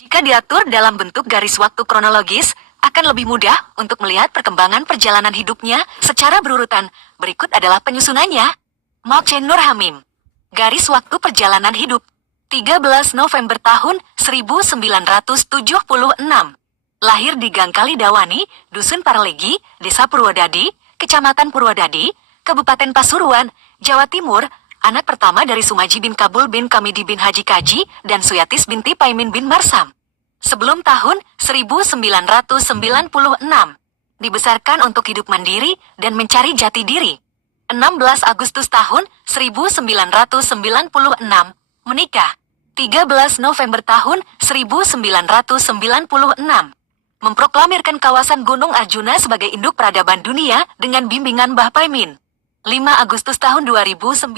Jika diatur dalam bentuk garis waktu kronologis, akan lebih mudah untuk melihat perkembangan perjalanan hidupnya secara berurutan. Berikut adalah penyusunannya. Mokchen Nur Hamim. Garis waktu perjalanan hidup. 13 November tahun 1976. Lahir di Gang Kalidawani, Dusun Parlegi, Desa Purwodadi, Kecamatan Purwodadi, Kabupaten Pasuruan, Jawa Timur, anak pertama dari Sumaji bin Kabul bin Kamidi bin Haji Kaji dan Suyatis binti Paimin bin Marsam. Sebelum tahun 1996, dibesarkan untuk hidup mandiri dan mencari jati diri. 16 Agustus tahun 1996, menikah. 13 November tahun 1996. Memproklamirkan kawasan Gunung Arjuna sebagai induk peradaban dunia dengan bimbingan Mbah Paimin. 5 Agustus tahun 2019.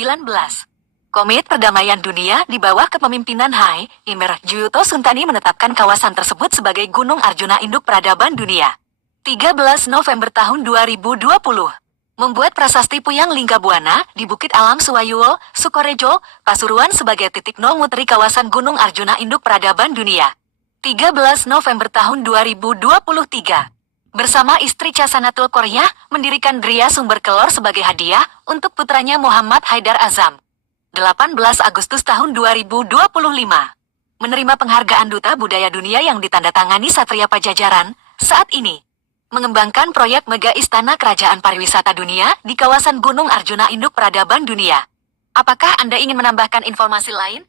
Komit Perdamaian Dunia di bawah kepemimpinan Hai Imer Juyuto Suntani menetapkan kawasan tersebut sebagai Gunung Arjuna Induk Peradaban Dunia. 13 November tahun 2020. Membuat prasasti Puyang Linggabuana di Bukit Alam Suwayuo, Sukorejo, Pasuruan sebagai titik nol muteri kawasan Gunung Arjuna Induk Peradaban Dunia. 13 November tahun 2023. Bersama istri Casanatul Koryah, mendirikan Gria Sumber Kelor sebagai hadiah untuk putranya Muhammad Haidar Azam. 18 Agustus tahun 2025. Menerima penghargaan Duta Budaya Dunia yang ditandatangani Satria Pajajaran, saat ini. Mengembangkan proyek Mega Istana Kerajaan Pariwisata Dunia di kawasan Gunung Arjuna Induk Peradaban Dunia. Apakah Anda ingin menambahkan informasi lain?